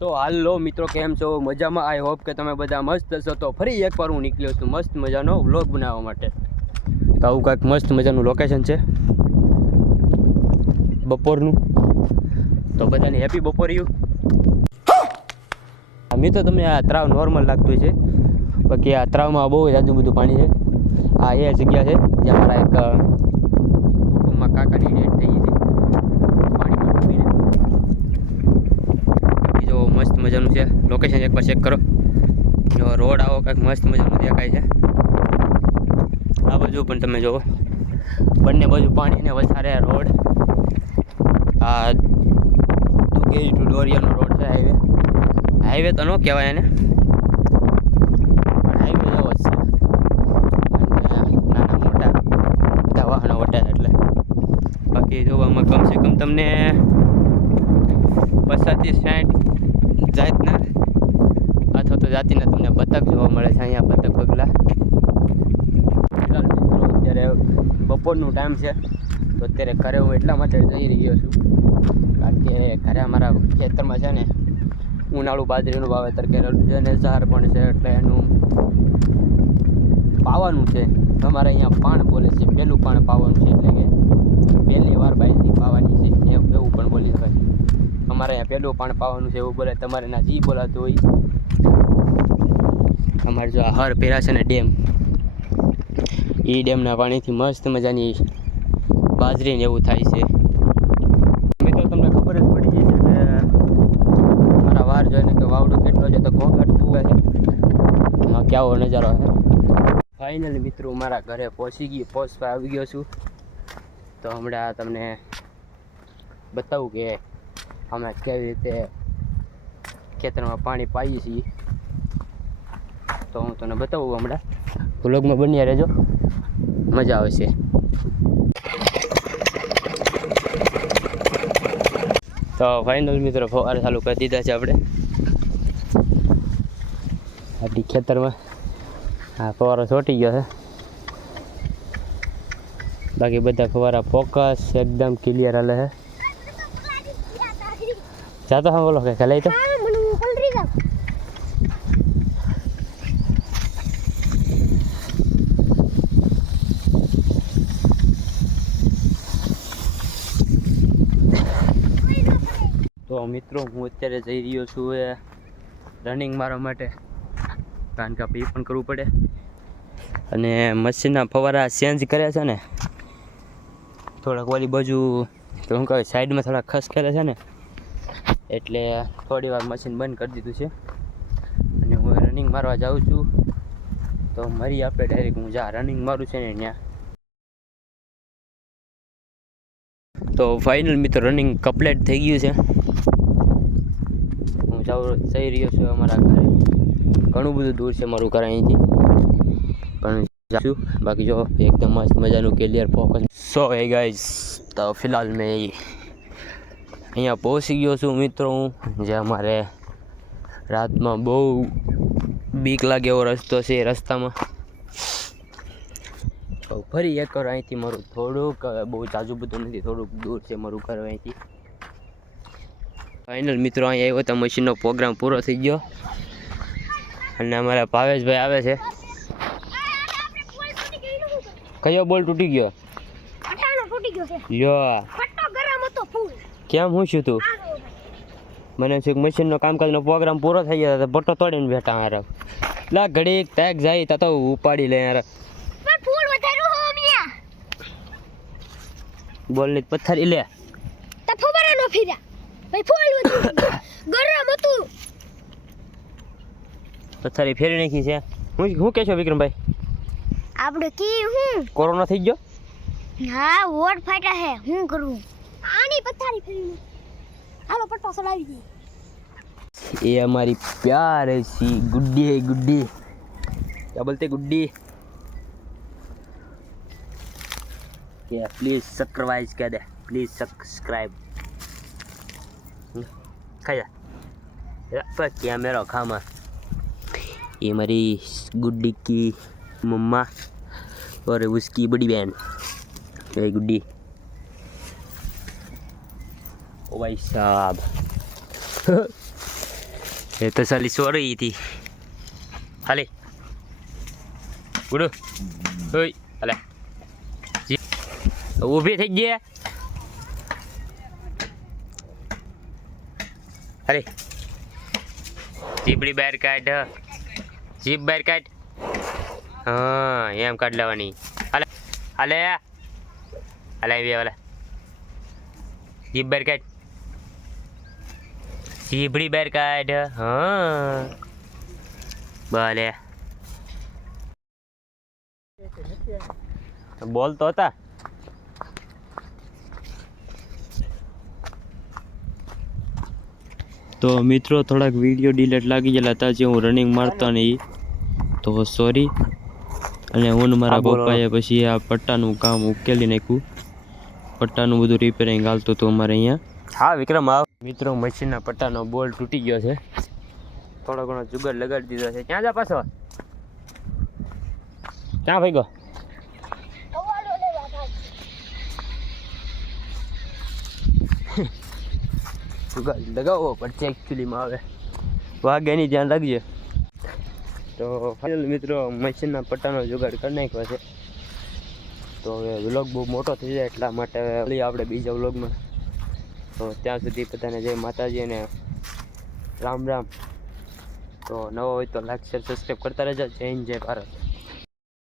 તો હાલો મિત્રો, કેમ છો? મજામાં? આઈ હોપ કે તમે બધા મસ્ત હશો. તો ફરી એકવાર હું નીકળ્યો છું મસ્ત મજાનો વ્લોગ બનાવવા માટે. તો આવું કાંઈક મસ્ત મજાનું લોકેશન છે બપોરનું. તો બધાને હેપી બપોરિયું. મિત્રો તમને આ તળાવ નોર્મલ લાગતું છે, બાકી આ તળાવમાં બહુ જ આજુ બધું પાણી છે. આ એ જગ્યા છે જ્યાં મારા એક કુટુંબમાં કાકાની ડેથ થઈ હતી પાણીમાં ડૂબીને. જો મસ્ત મજાનું છે લોકેશન, એકવાર ચેક કરો. જો રોડ આવો કંઈક મસ્ત મજાનું દેખાય છે. આ બાજુ પણ તમે જુઓ, બંને બાજુ પાણીને વધારે રોડ. આ દુગેરી ટુ ડોરિયાનો રોડ છે. હાઈવે તો ન કહેવાય એને, પણ હાઈવે જેવો જ છે. નાના મોટા બધા વાહનો વટે એટલે. બાકી જોવામાં કમસે કમ તમને 50 થી 60 જાતના અથવા તો જાતિના તમને બતક જોવા મળે છે અહીંયા. બતક બગલા. મિત્રો અત્યારે બપોરનું ટાઈમ છે, તો અત્યારે ઘરે હું એટલા માટે જઈ રહ્યો છું કારણ કે ઘરે અમારા ખેતરમાં છે ને ઉનાળુ બાજરીનું વાવેતર કરેલું છે અને ઝાડ પણ છે, એટલે એનું પાવાનું છે. અમારે અહીંયા પાણ બોલે છે, પહેલું પાણ પાવાનું છે, એટલે કે પહેલી વાર બાજરી પાવાની છે એવું પણ બોલી શકાય. અમારે અહીંયા પહેલું પાણ પાવાનું છે એવું બોલે. તમારે ના જી બોલાતું હોય. અમારે જો આ હર પેરા છે ને ડેમ, એ ડેમના પાણીથી મસ્ત મજાની બાજરી ને એવું થાય છે. મિત્રો તમને ખબર જ પડી ગઈ છે કે મારા વાર જોઈને કે વાવડો કેટલો છે, તો ઘોંઘાટ પૂવે છે. એમાં કેવો નજારો છે. ફાઇનલી મિત્રો મારા ઘરે પહોંચવા આવી ગયો છું. તો હમણાં તમને બતાવું કે અમે કેવી રીતે ખેતરમાં પાણી પાઈએ છીએ. તો હું તમને બતાવું હમણાં. વ્લોગમાં બન્યા રહેજો, મજા આવશે. તો ફાઇનલ મિત્રો ફવારા ચાલુ કરી દીધા છે આપણે આપણી ખેતરમાં. હા, ફવારો ચોંટી ગયો છે, બાકી બધા ફવારા ફોકસ એકદમ ક્લિયર હાલે છે. જાતો હા બોલો કે લઈ તો તો મિત્રો હું અત્યારે જઈ રહ્યો છું રનિંગ મારવા માટે, કારણ કે આપણે એ પણ કરવું પડે. અને મશીનના ફવારા ચેન્જ કર્યા છે ને, થોડાક વાલી બાજુ શું કહે સાઈડમાં થોડા ખસખેલા છે ને, એટલે થોડી વાર મશીન બંધ કરી દીધું છે. અને હું રનિંગ મારવા જાઉં છું. તો મરી આપણે ડાયરેક્ટ હું જ્યાં રનિંગ મારું છે ને ત્યાં. તો ફાઇનલ મિત્રો રનિંગ કમ્પ્લીટ થઈ ગયું છે. હું જઈ રહ્યો છું અમારા ઘરે. ઘણું બધું દૂર છે મારું ઘર અહીંથી, પણ જાઉં. બાકી જો એકદમ મસ્ત મજાનું ક્લિયર ફોકસ. સો હે ગાઈઝ, તો ફિલહાલ મેં અહીંયા પહોંચી ગયો છું મિત્રો હું, જે અમારે રાતમાં બહુ બીક લાગે એવો રસ્તો છે. એ રસ્તામાં તો ફરી એકવાર અહીંથી મારું થોડુંક, બહુ જાજુ બધું નથી, થોડુંક દૂર છે મારું ઘર અહીંથી. ફાઇનલ મિત્રો અહીં આવ્યો તો મશીનનો પ્રોગ્રામ પૂરો થઈ ગયો અને અમારા ભાવેશભાઈ આવે છે. કયો બોલ તૂટી ગયો? લ્યો કેમ હું છું તું? મને છે મશીનનો કામકાજનો પ્રોગ્રામ પૂરો થઈ ગયો તો પટ્ટો તોડીને બેઠા હારે. લા ઘડીક ટેગ જાય તો ઉપાડી લે યાર. બોલ ની પથ્થર લે તો ફવારા નો ફીરા ભાઈ, ફૂલ ગરમ હતું. પથ્થર ફેરી નાખી છે. હું કે છો વિક્રમભાઈ? આપણે કી હું કોરોના થઈ ગયો? હા, વોટ ફાટા હે. હું કરું? આની પથ્થારી ફેરી. હાલો પટ્ટો ચલાવી દે. એ हमारी प्यार ऐसी गुड्डी है. गुड्डी क्या बोलते गुड्डी? क्या प्लीज सब्सक्राइब कर दे, प्लीज सब्सक्राइब. खाया क्या मेरा खामा. ये हमारी गुड्डी की मम्मा और उसकी बड़ी बहन. ये गुड्डी. ओ भाई साहब એ તો સાલી સોરી હતી હાલે ઉડો ઓય હાલે ઊભી થઈ ગયા અરે જીબડી બહાર કાઢ જીપ બહાર કાઢ હા એમ કાઢ લેવાની હાલે હાલે હાલે આવી હાલે જીપ બહાર કાઢ જીબડી બહાર કાઢ હા ભલે બોલતો હતા તો મિત્રો થોડાક વિડીયો ડિલેટ લાગી ગયેલા હતા જે હું રનિંગ મારતો નહીં તો સોરી. અને હું ને મારા હા, બોલો. પપ્પાએ પછી આ પટ્ટાનું કામ ઉકેલી નાખ્યું. પટ્ટાનું બધું રિપેરિંગ હાલતું હતું અમારે અહીંયા. હા વિક્રમ આવ મિત્રો મશીનના પટ્ટાનો બોલ તૂટી ગયો છે થોડો ઘણો જુગાડ લગાડી દીધો છે ક્યાં જા પાછો ક્યાં ભાઈ ગયો જુગાડ લગાવવો પડશે એકચ્યુઅલીમાં આવે વાગે એની ધ્યાન રાખજે તો ફાઇનલ મિત્રો મશીનના પટ્ટાનો જુગાડ કરી નાખ્યો છે તો હવે વ્લોગ બહુ મોટો થઈ જાય એટલા માટે હવે આપણે બીજા વ્લોગમાં તો ત્યાં સુધી બધાને જય માતાજી અને રામ રામ તો નવો હોય તો લાઈક શેર સબસ્ક્રાઈબ કરતા રહેજો જય હિન્દ જય ભારત.